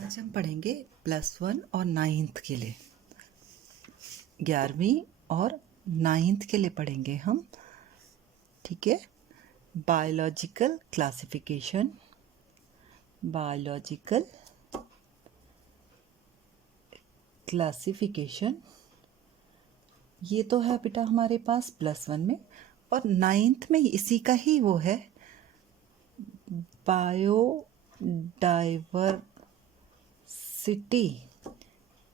आज हम पढ़ेंगे +1 और 9th के लिए। 11वीं और 9th के लिए पढ़ेंगे हम। ठीक है। बायोलॉजिकल क्लासिफिकेशन, बायोलॉजिकल क्लासिफिकेशन ये तो है बेटा हमारे पास +1 में, और 9th में इसी का ही वो है बायोडाइवर्सिटी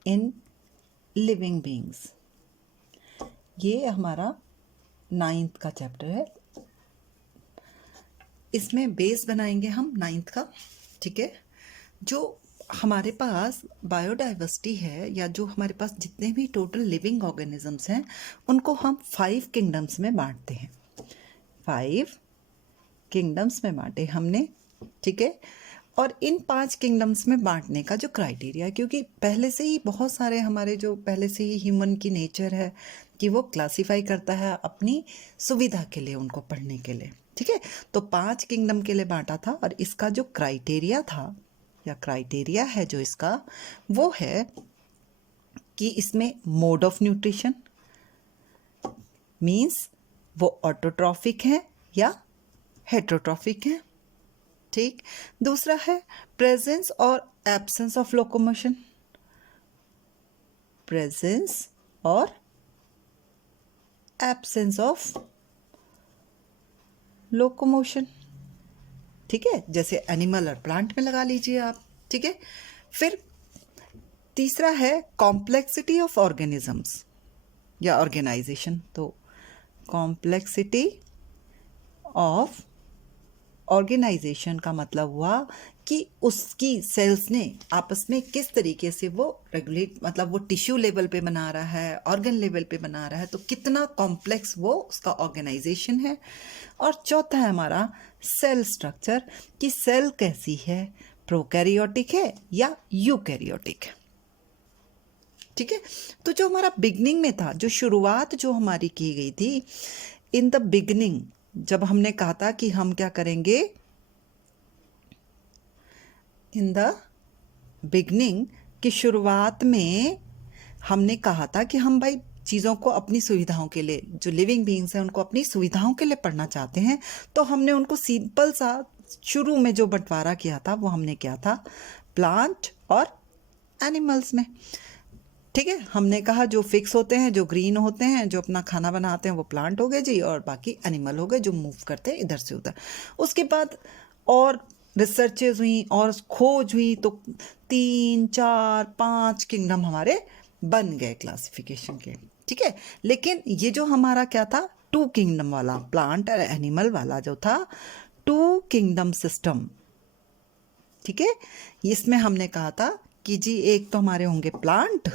इन लिविंग बीइंग्स। ये हमारा 9th का चैप्टर है। इसमें बेस बनाएंगे हम 9th का। ठीक है। जो हमारे पास बायोडाइवर्सिटी है, या जो हमारे पास जितने भी टोटल लिविंग ऑर्गेनिजम्स हैं, उनको हम 5 किंगडम्स में बांटते हैं। 5 किंगडम्स में बांटे हमने। ठीक है। और इन 5 किंगडम्स में बांटने का जो क्राइटेरिया, क्योंकि पहले से ही बहुत सारे हमारे जो पहले से ही ह्यूमन की नेचर है कि वो क्लासिफाई करता है अपनी सुविधा के लिए, उनको पढ़ने के लिए। ठीक है। तो 5 किंगडम के लिए बांटा था, और इसका जो क्राइटेरिया था या क्राइटेरिया है जो इसका, वो है कि इसमें मोड ऑफ न्यूट्रिशन मीन्स वो ऑटोट्रॉफिक है या हेट्रोट्रॉफिक है। ठीक। दूसरा है प्रेजेंस और एब्सेंस ऑफ लोकोमोशन, प्रेजेंस और एब्सेंस ऑफ लोकोमोशन। ठीक है। जैसे एनिमल और प्लांट में लगा लीजिए आप। ठीक है। फिर तीसरा है कॉम्प्लेक्सिटी ऑफ ऑर्गेनिजम्स या ऑर्गेनाइजेशन। तो कॉम्प्लेक्सिटी ऑफ ऑर्गेनाइजेशन का मतलब हुआ कि उसकी सेल्स ने आपस में किस तरीके से वो रेगुलेट, मतलब वो टिश्यू लेवल पे बना रहा है, ऑर्गन लेवल पे बना रहा है, तो कितना कॉम्प्लेक्स वो उसका ऑर्गेनाइजेशन है। और चौथा है हमारा सेल स्ट्रक्चर, कि सेल कैसी है, प्रोकैरियोटिक है या यूकैरियोटिक है। ठीक है। तो जो हमारा बिगनिंग में था, जो शुरुआत जो हमारी की गई थी, इन द बिगनिंग, जब हमने कहा था कि हम क्या करेंगे, इन द बिगनिंग की शुरुआत में हमने कहा था कि हम भाई चीज़ों को अपनी सुविधाओं के लिए, जो लिविंग बीइंग्स हैं उनको अपनी सुविधाओं के लिए पढ़ना चाहते हैं, तो हमने उनको सिंपल सा शुरू में जो बंटवारा किया था वो हमने किया था प्लांट और एनिमल्स में। ठीक है। हमने कहा जो फिक्स होते हैं, जो ग्रीन होते हैं, जो अपना खाना बनाते हैं, वो प्लांट हो गए जी, और बाकी एनिमल हो गए जो मूव करते हैं इधर से उधर। उसके बाद और रिसर्चेज हुई और खोज हुई, तो 3, 4, 5 किंगडम हमारे बन गए क्लासिफिकेशन के। ठीक है। लेकिन ये जो हमारा क्या था, 2 किंगडम वाला, प्लांट और एनिमल वाला जो था, 2 किंगडम सिस्टम। ठीक है। इसमें हमने कहा था कि जी एक तो हमारे होंगे प्लांट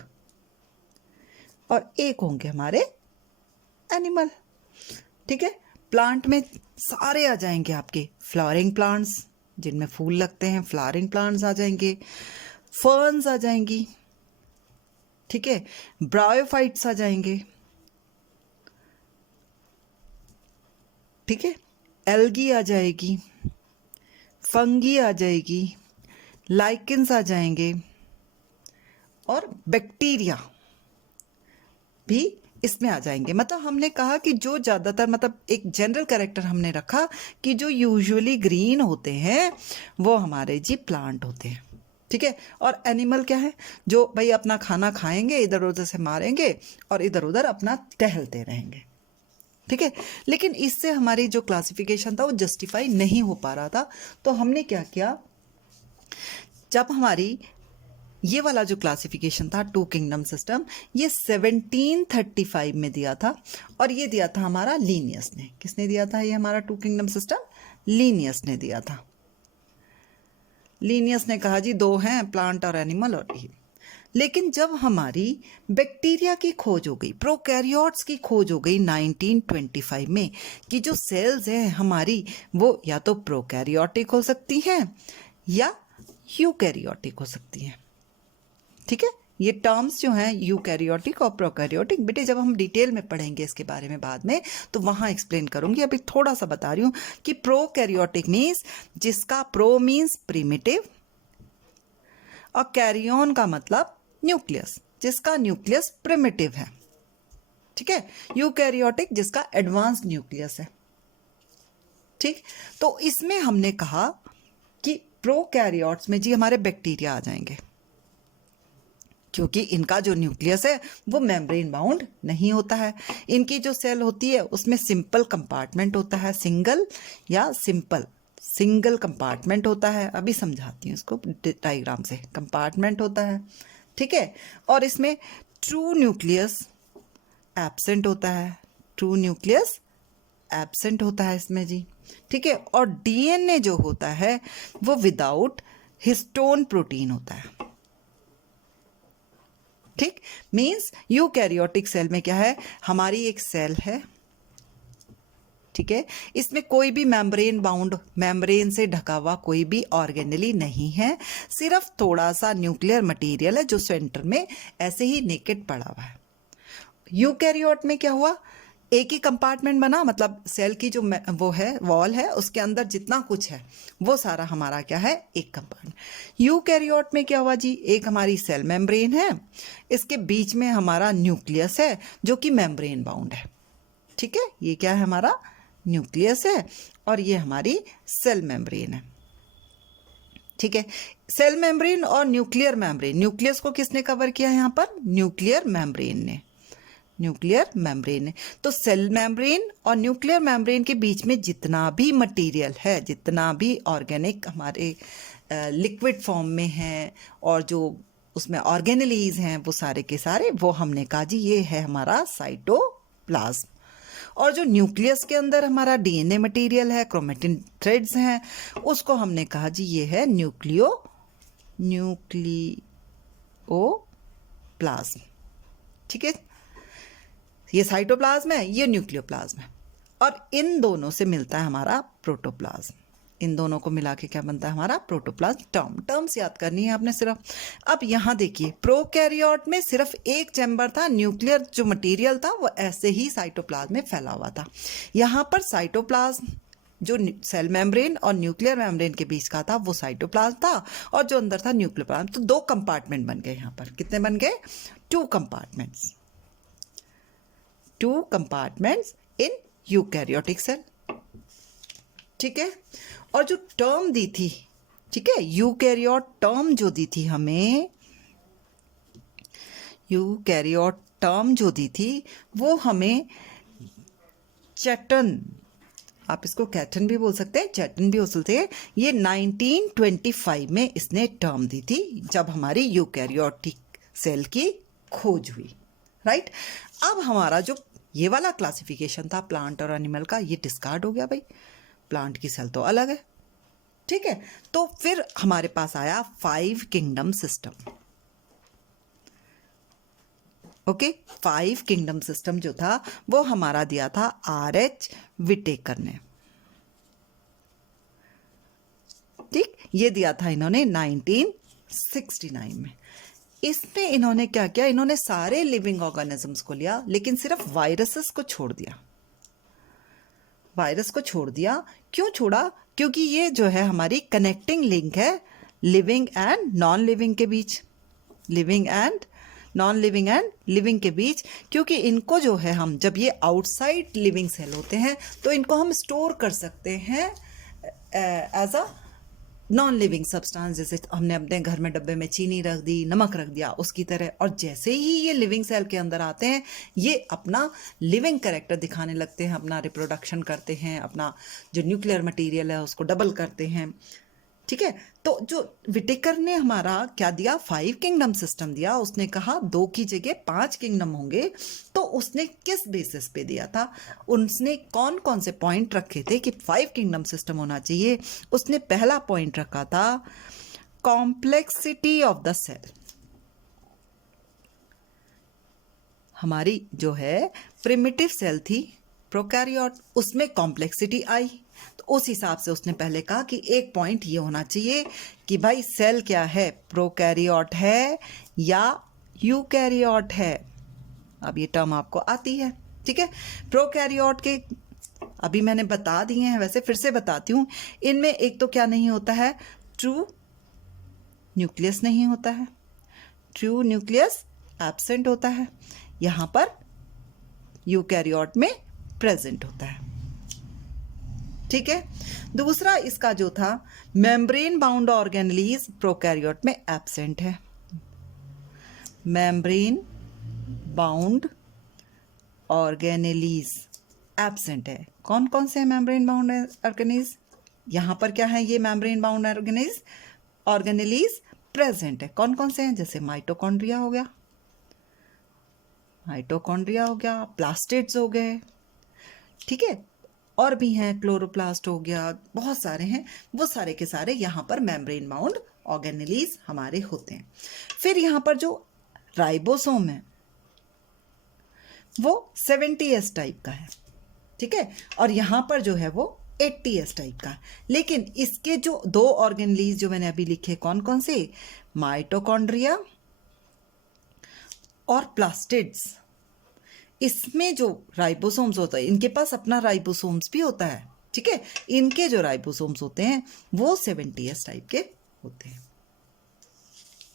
और एक होंगे हमारे एनिमल। ठीक है। प्लांट में सारे आ जाएंगे आपके फ्लावरिंग प्लांट्स, जिनमें फूल लगते हैं, फ्लावरिंग प्लांट्स आ जाएंगे, फर्न्स आ जाएंगी। ठीक है। ब्रायोफाइट्स आ जाएंगे। ठीक है। एल्गी आ जाएगी, फंगी आ जाएगी, लाइकेंस आ जाएंगे, और बैक्टीरिया भी इसमें आ जाएंगे। मतलब हमने कहा कि जो ज़्यादातर, मतलब एक जनरल कैरेक्टर हमने रखा कि जो यूजुअली ग्रीन होते हैं वो हमारे जी प्लांट होते हैं। ठीक है। और एनिमल क्या है, जो भाई अपना खाना खाएंगे, इधर उधर से मारेंगे और इधर उधर अपना टहलते रहेंगे। ठीक है। लेकिन इससे हमारी जो क्लासिफिकेशन था वो जस्टिफाई नहीं हो पा रहा था, तो हमने क्या किया, जब हमारी ये वाला जो क्लासिफिकेशन था 2 किंगडम सिस्टम, ये 1735 में दिया था, और ये दिया था हमारा लीनियस ने। किसने दिया था ये हमारा 2 किंगडम सिस्टम? लीनियस ने दिया था। लीनियस ने कहा जी 2 हैं, प्लांट और एनिमल, और ये। लेकिन जब हमारी बैक्टीरिया की खोज हो गई, प्रोकैरियोट्स की खोज हो गई 1925 में, कि जो सेल्स हैं हमारी वो या तो प्रोकैरियोटिक हो सकती हैं या यूकैरियोटिक हो सकती हैं। ठीक है। ये टर्म्स जो हैं यूकैरियोटिक और प्रोकैरियोटिक, बेटे जब हम डिटेल में पढ़ेंगे इसके बारे में बाद में, तो वहाँ एक्सप्लेन करूंगी। अभी थोड़ा सा बता रही हूँ कि प्रोकैरियोटिक मीन्स, जिसका प्रो मीन्स प्रिमिटिव और कैरियन का मतलब न्यूक्लियस, जिसका न्यूक्लियस प्रिमिटिव है, ठीक है। यूकैरियोटिक जिसका एडवांस न्यूक्लियस है, ठीक। तो इसमें हमने कहा कि प्रोकैरियोट्स में जी हमारे बैक्टीरिया आ जाएंगे, क्योंकि इनका जो न्यूक्लियस है वो मेम्ब्रेन बाउंड नहीं होता है। इनकी जो सेल होती है उसमें सिंपल कंपार्टमेंट होता है, सिंगल या सिंगल कंपार्टमेंट होता है। अभी समझाती हूँ इसको डायग्राम से। कंपार्टमेंट होता है, ठीक है। और इसमें ट्रू न्यूक्लियस एब्सेंट होता है, ट्रू न्यूक्लियस एब्सेंट होता है इसमें जी, ठीक है। और डीएनए जो होता है वो विदाउट हिस्टोन प्रोटीन होता है, ठीक। मीन्स यूकैरियोटिक सेल में क्या है, हमारी एक सेल है, ठीक है। इसमें कोई भी मेम्ब्रेन से ढका हुआ कोई भी ऑर्गेनेली नहीं है, सिर्फ थोड़ा सा न्यूक्लियर मटेरियल है जो सेंटर में ऐसे ही नेकेड पड़ा हुआ है। यूकैरियोट में क्या हुआ, एक ही कंपार्टमेंट बना, मतलब सेल की जो वो है वॉल है उसके अंदर जितना कुछ है वो सारा हमारा क्या है, एक कंपार्टमेंट। यूकैरियोट में क्या हुआ जी, एक हमारी सेल मेम्ब्रेन है, इसके बीच में हमारा न्यूक्लियस है जो कि मेम्ब्रेन बाउंड है, ठीक है। ये क्या है, हमारा न्यूक्लियस है और ये हमारी सेल मेम्ब्रेन है, ठीक है। सेल मेम्ब्रेन और न्यूक्लियर मेम्ब्रेन, न्यूक्लियस को किसने कवर किया यहाँ पर, न्यूक्लियर मेम्ब्रेन ने, न्यूक्लियर मेम्ब्रेन है। तो सेल मेम्ब्रेन और न्यूक्लियर मेम्ब्रेन के बीच में जितना भी मटेरियल है, जितना भी ऑर्गेनिक हमारे लिक्विड फॉर्म में है और जो उसमें ऑर्गेनेलीज हैं वो सारे के सारे, वो हमने कहा जी ये है हमारा साइटोप्लाज्म। और जो न्यूक्लियस के अंदर हमारा डीएनए मटेरियल है, क्रोमेटिन थ्रेड्स हैं, उसको हमने कहा जी ये है न्यूक्लियोप्लाज्म, ठीक है। ये साइटोप्लाज्म है, ये न्यूक्लियोप्लाज्म है, और इन दोनों से मिलता है हमारा प्रोटोप्लाज्म। इन दोनों को मिला के क्या बनता है हमारा प्रोटोप्लाज्म। टर्म्स याद करनी है आपने सिर्फ। अब यहाँ देखिए, प्रोकैरियोट में सिर्फ एक चैम्बर था, न्यूक्लियर जो मटेरियल था वो ऐसे ही साइटोप्लाज्म में फैला हुआ था। यहाँ पर साइटोप्लाज्म जो सेल मेम्ब्रेन और न्यूक्लियर मेम्ब्रेन के बीच का था वो साइटोप्लाज्म था, और जो अंदर था न्यूक्लियोप्लाज्म। तो दो कंपार्टमेंट बन गए यहाँ पर। कितने बन गए, two compartments in eukaryotic cell, ठीक है। और जो टर्म दी थी, ठीक है, यूकैरियोट टर्म जो दी थी हमें, यूकैरियोट टर्म जो दी थी वो हमें चैटन, आप इसको कैटन भी बोल सकते हैं, चैटन भी बोल सकते हैं, ये 1925 में इसने टर्म दी थी जब हमारी यूकैरियोटिक सेल की खोज हुई, राइट। अब हमारा जो ये वाला क्लासिफिकेशन था प्लांट और एनिमल का, ये डिस्कार्ड हो गया भाई, प्लांट की सेल तो अलग है, ठीक है। तो फिर हमारे पास आया 5 kingdom system, okay. 5 kingdom system जो था वो हमारा दिया था R.H. विटेकर ने, ठीक। ये दिया था इन्होंने 1969 में। इसमें इन्होंने क्या किया, इन्होंने सारे लिविंग ऑर्गेनिजम्स को लिया लेकिन सिर्फ वायरसेस को छोड़ दिया। वायरस को छोड़ दिया, क्यों छोड़ा, क्योंकि ये जो है हमारी कनेक्टिंग लिंक है लिविंग एंड नॉन लिविंग के बीच, living and non living and living के बीच। क्योंकि इनको जो है हम, जब ये आउटसाइड लिविंग सेल होते हैं तो इनको हम स्टोर कर सकते हैं as a non living substance, जैसे हमने अपने घर में डब्बे में चीनी रख दी, नमक रख दिया, उसकी तरह। और जैसे ही ये लिविंग सेल के अंदर आते हैं ये अपना लिविंग कैरेक्टर दिखाने लगते हैं, अपना रिप्रोडक्शन करते हैं, अपना जो न्यूक्लियर मटेरियल है उसको डबल करते हैं, ठीक है। तो जो विटेकर ने हमारा क्या दिया, 5 किंगडम सिस्टम दिया। उसने कहा 2 की जगह 5 किंगडम होंगे। तो उसने किस बेसिस पे दिया था, उसने कौन कौन से पॉइंट रखे थे कि 5 किंगडम सिस्टम होना चाहिए। उसने पहला पॉइंट रखा था कॉम्प्लेक्सिटी ऑफ द सेल। हमारी जो है प्रिमिटिव सेल थी प्रोकैरियोट, उसमें कॉम्प्लेक्सिटी आई, तो उस हिसाब से उसने पहले कहा कि एक पॉइंट ये होना चाहिए कि भाई सेल क्या है, प्रोकैरियोट है या यूकैरियोट है। अब ये टर्म आपको आती है, ठीक है। प्रोकैरियोट के अभी मैंने बता दिए हैं, वैसे फिर से बताती हूँ। इनमें एक तो क्या नहीं होता है, ट्रू न्यूक्लियस नहीं होता है, ट्रू न्यूक्लियस एब्सेंट होता है, यहाँ पर यूकैरियोट में प्रेजेंट होता है। ठीक है। दूसरा इसका जो था मेम्ब्रेन बाउंड ऑर्गेनेलीज प्रोकैरियोट में एब्सेंट है। मेम्ब्रेन बाउंड ऑर्गेनेलीज एब्सेंट है। कौन कौन से हैं मेम्ब्रेन बाउंड ऑर्गेनेलीज? यहाँ पर क्या है, ये मेम्ब्रेन बाउंड ऑर्गेनेलीज प्रेजेंट है। कौन कौन से हैं? जैसे माइटोकॉन्ड्रिया हो गया, प्लास्टिड्स हो गए, ठीक है, और भी हैं, क्लोरोप्लास्ट हो गया, बहुत सारे हैं, वो सारे के सारे यहाँ पर मेम्ब्रेन बाउंड ऑर्गेनेलीज हमारे होते हैं। फिर यहाँ पर जो राइबोसोम है वो 70S टाइप का है, ठीक है, और यहाँ पर जो है वो 80S टाइप का। लेकिन इसके जो दो ऑर्गेनेलीज जो मैंने अभी लिखे कौन कौन से, माइटोकॉन्ड्रिया और प्लास्टिड्स, इसमें जो राइबोसोम्स होता है, इनके पास अपना राइबोसोम्स भी होता है, ठीक है, इनके जो राइबोसोम्स होते हैं वो 70S टाइप के होते हैं।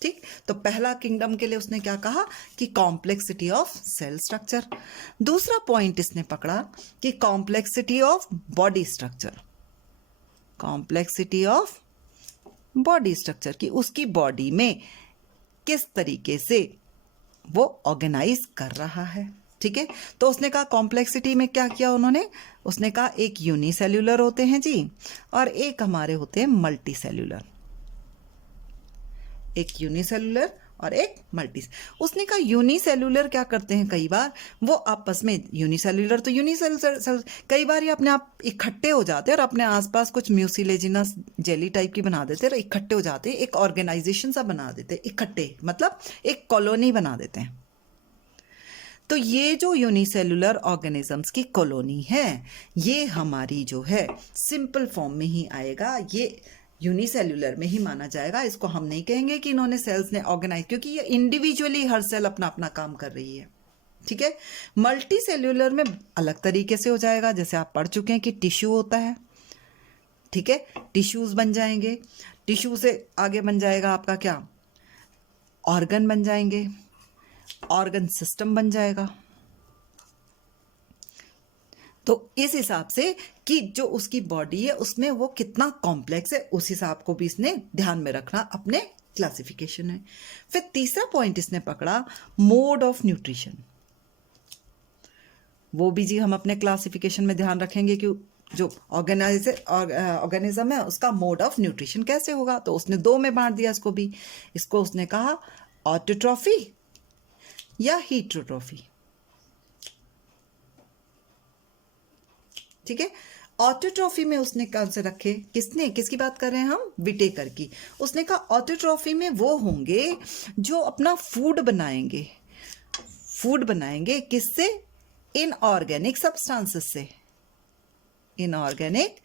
ठीक, तो पहला किंगडम के लिए उसने क्या कहा कि कॉम्प्लेक्सिटी ऑफ सेल स्ट्रक्चर। दूसरा पॉइंट इसने पकड़ा कि complexity of body structure, complexity of body structure, कि उसकी बॉडी में किस तरीके से वो ऑर्गेनाइज कर रहा है। ठीक है, तो उसने कहा कॉम्प्लेक्सिटी में क्या किया उन्होंने, उसने कहा एक यूनिसेल्यूलर होते हैं जी, और एक हमारे होते हैं मल्टी सेल्यूलर, एक यूनिसेल्यूलर और एक मल्टी। उसने कहा यूनिसेल्यूलर क्या करते हैं, कई बार वो आपस में यूनिसेल्यूलर तो यूनिसेल्यूलर कई बार ये अपने आप इकट्ठे हो जाते हैं और अपने आसपास कुछ म्यूसिलेजिनस जेली टाइप की बना देते हैं और इकट्ठे हो जाते हैं, एक ऑर्गेनाइजेशन सा बना देते हैं, इकट्ठे मतलब एक कॉलोनी बना देते हैं। तो ये जो यूनिसेल्यूलर ऑर्गेनिजम्स की कॉलोनी है, ये हमारी जो है सिंपल फॉर्म में ही आएगा, ये यूनिसेल्यूलर में ही माना जाएगा। इसको हम नहीं कहेंगे कि इन्होंने सेल्स ने ऑर्गेनाइज, क्योंकि ये इंडिविजुअली हर सेल अपना अपना काम कर रही है। ठीक है, मल्टी सेल्यूलर में अलग तरीके से हो जाएगा, जैसे आप पढ़ चुके हैं कि टिश्यू होता है, ठीक है, टिश्यूज बन जाएंगे, टिश्यू से आगे बन जाएगा आपका क्या, ऑर्गन बन जाएंगे, ऑर्गन सिस्टम बन जाएगा। तो इस हिसाब से कि जो उसकी बॉडी है उसमें वो कितना कॉम्प्लेक्स है, उस हिसाब को भी इसने ध्यान में रखना अपने क्लासिफिकेशन में। फिर तीसरा पॉइंट इसने पकड़ा मोड ऑफ न्यूट्रिशन, वो भी जी हम अपने क्लासिफिकेशन में ध्यान रखेंगे कि जो ऑर्गेनिज्म है उसका मोड ऑफ न्यूट्रिशन कैसे होगा। तो उसने दो में बांट दिया इसको भी, इसको उसने कहा ऑटोट्रॉफी या हीटरोट्रॉफी। ठीक है, ऑटोट्रॉफी में उसने कौन से रखे, किसने, किसकी बात कर रहे हैं हम, विटेकर की। उसने कहा ऑटोट्रॉफी में वो होंगे जो अपना फूड बनाएंगे, किससे, इनऑर्गेनिक सब्सटेंसेस से, इनऑर्गेनिक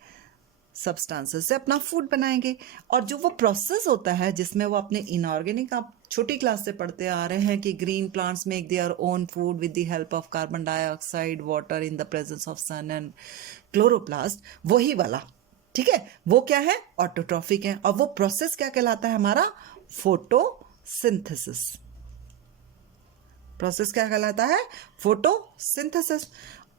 सब्सटेंसेस से अपना फूड बनाएंगे। और जो वो प्रोसेस होता है जिसमें वो अपने इनऑर्गेनिक, आप छोटी क्लास से पढ़ते आ रहे हैं कि green plants make their own food with the help of carbon dioxide, water in the presence of sun and chloroplast, वही वाला। ठीक है, वो क्या है, ऑटोट्रॉफिक है। और वो प्रोसेस क्या कहलाता है हमारा, फोटोसिंथेसिस। प्रोसेस क्या कहलाता है, फोटोसिंथेसिस।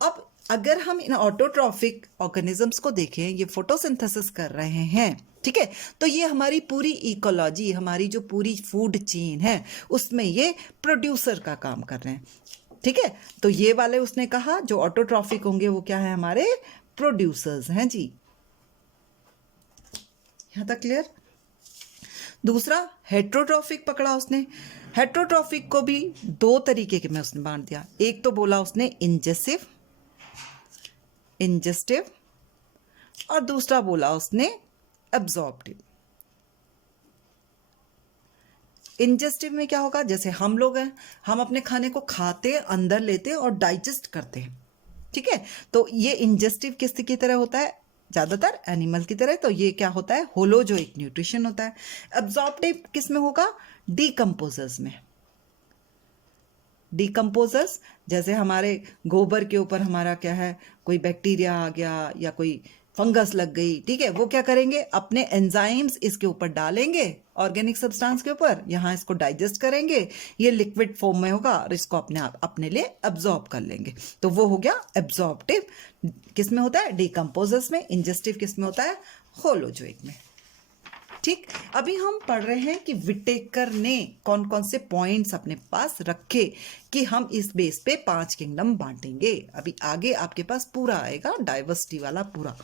अब अगर हम इन ऑटोट्रॉफिक ऑर्गेनिजम्स को देखें, ये फोटोसिंथेसिस कर रहे हैं, ठीक है, तो ये हमारी पूरी इकोलॉजी, हमारी जो पूरी फूड चेन है उसमें ये प्रोड्यूसर का काम कर रहे हैं। ठीक है, तो ये वाले उसने कहा जो ऑटोट्रॉफिक होंगे वो क्या है, हमारे प्रोड्यूसर्स हैं जी। यहां तक क्लियर। दूसरा हेट्रोट्रॉफिक पकड़ा उसने। हेट्रोट्रॉफिक को भी दो तरीके के में उसने बांट दिया। एक तो बोला उसने इंजेस्टिव और दूसरा बोला उसने एब्जॉर्प्टिव। इंजेस्टिव में क्या होगा, जैसे हम लोग हैं, हम अपने खाने को खाते, अंदर लेते और डाइजेस्ट करते हैं। ठीक है, तो ये इंजेस्टिव किस की तरह होता है, ज्यादातर एनिमल की तरह। तो ये क्या होता है, होलो जो एक न्यूट्रिशन होता है। एब्जॉर्प्टिव किस में होगा, डीकम्पोजर्स में। जैसे हमारे गोबर के ऊपर हमारा क्या है, कोई बैक्टीरिया आ गया या कोई फंगस लग गई, ठीक है, वो क्या करेंगे, अपने एंजाइम्स इसके ऊपर डालेंगे, ऑर्गेनिक सब्सटेंस के ऊपर, यहाँ इसको डाइजेस्ट करेंगे, ये लिक्विड फॉर्म में होगा और इसको अपने आप अपने लिए एब्जॉर्ब कर लेंगे। तो वो हो गया एब्जॉर्प्टिव, किस में होता है, डिकम्पोजर्स में। इंजेस्टिव किस में होता है, होलोजोइक में। ठीक, अभी हम पढ़ रहे हैं कि विटेकर ने कौन कौन से पॉइंट्स अपने पास रखे कि हम इस बेस पे 5 किंगडम बांटेंगे। अभी आगे आपके पास पूरा आएगा, डाइवर्सिटी वाला पूरा।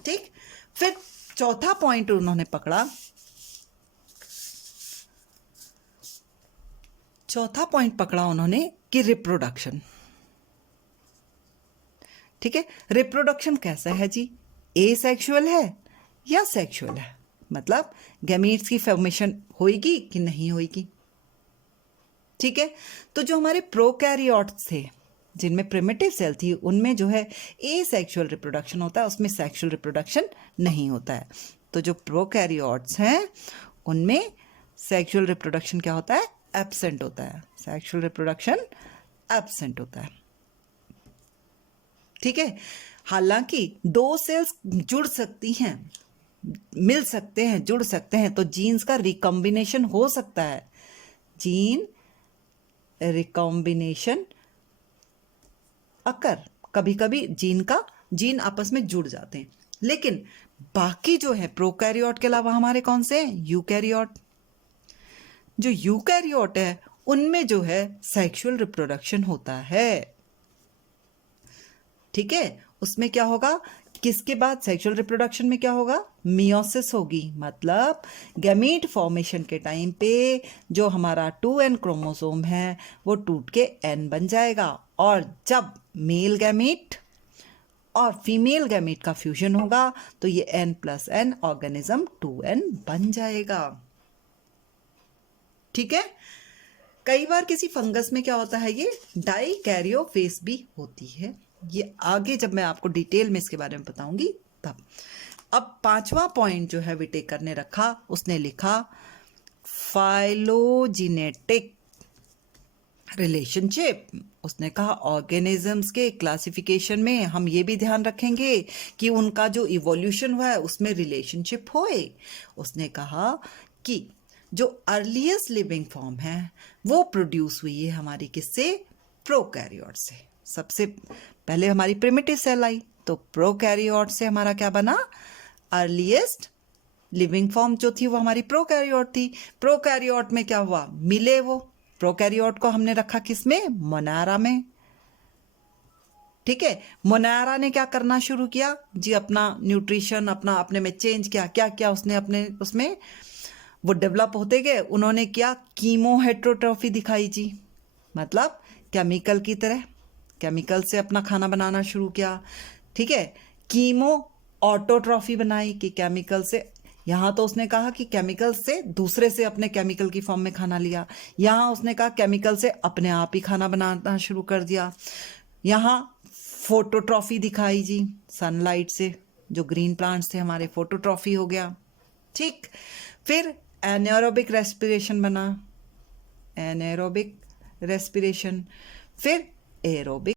ठीक, फिर चौथा पॉइंट उन्होंने पकड़ा, चौथा पॉइंट पकड़ा उन्होंने कि रिप्रोडक्शन। ठीक है, रिप्रोडक्शन कैसा है जी, एसेक्सुअल है या सेक्सुअल है, मतलब गैमीट्स की फॉर्मेशन होगी कि नहीं होगी। ठीक है, तो जो हमारे प्रोकैरियोट्स थे जिनमें प्रिमिटिव सेल थी, उनमें जो है एसेक्सुअल रिप्रोडक्शन होता है, उसमें सेक्सुअल रिप्रोडक्शन नहीं होता है। तो जो प्रोकैरियोट्स हैं उनमें सेक्सुअल रिप्रोडक्शन क्या होता है, एब्सेंट होता है, सेक्सुअल रिप्रोडक्शन एब्सेंट होता है। ठीक है, हालांकि दो सेल्स जुड़ सकती हैं, मिल सकते हैं, जुड़ सकते हैं, तो जीन्स का रिकॉम्बिनेशन हो सकता है, जीन रिकॉम्बिनेशन अकर, कभी कभी जीन आपस में जुड़ जाते हैं। लेकिन बाकी जो है प्रोकैरियोट के अलावा हमारे कौन से हैं, यूकैरियोट। जो यूकैरियोट है उनमें जो है सेक्सुअल रिप्रोडक्शन होता है। ठीक है, उसमें क्या होगा, किसके बाद सेक्सुअल रिप्रोडक्शन में क्या होगा, मियोसिस होगी, मतलब गैमीट फॉर्मेशन के टाइम पे जो हमारा 2n क्रोमोसोम है वो टूट के n बन जाएगा, और जब मेल गैमीट और फीमेल गैमीट का फ्यूजन होगा तो ये n+n ऑर्गेनिज्म 2n बन जाएगा। ठीक है, कई बार किसी फंगस में क्या होता है, ये डाइकैरियोफेस भी होती है। ये आगे जब मैं आपको डिटेल में इसके बारे में बताऊंगी तब। अब पांचवा पॉइंट जो है विटेकर ने रखा, उसने लिखा फाइलोजेनेटिक रिलेशनशिप। उसने कहा ऑर्गेनिजम्स के क्लासिफिकेशन में हम ये भी ध्यान रखेंगे कि उनका जो इवोल्यूशन हुआ है उसमें रिलेशनशिप होए। उसने कहा कि जो अर्लीस्ट लिविंग फॉर्म है वो प्रोड्यूस हुई है हमारी किससे, प्रोकैरियोट से। सबसे पहले हमारी प्रिमिटिव सेल आई, तो प्रोकैरियोट से हमारा क्या बना, अर्लीस्ट लिविंग फॉर्म जो थी वो हमारी प्रोकैरियोट थी। प्रोकैरियोट में क्या हुआ, मिले वो, प्रोकैरियोट को हमने रखा किसमें, मोनारा में। ठीक है, मोनारा ने क्या करना शुरू किया जी, अपना न्यूट्रिशन अपना अपने में चेंज किया। क्या क्या उसने अपने उसमें, वो डेवलप होते गए, उन्होंने क्या कीमो हेट्रोट्रॉफी दिखाई जी, मतलब केमिकल की तरह, केमिकल से अपना खाना बनाना शुरू किया। ठीक है, कीमो ऑटोट्रॉफी बनाई कि केमिकल से, यहाँ तो उसने कहा कि केमिकल से दूसरे से अपने केमिकल की फॉर्म में खाना लिया, यहाँ उसने कहा केमिकल से अपने आप ही खाना बनाना शुरू कर दिया। यहाँ फोटोट्रॉफी दिखाई जी, सनलाइट से जो ग्रीन प्लांट्स थे हमारे, फोटोट्रॉफी हो गया। ठीक, फिर एनारोबिक रेस्पिरेशन बना, एनारोबिक रेस्पिरेशन, फिर एरोबिक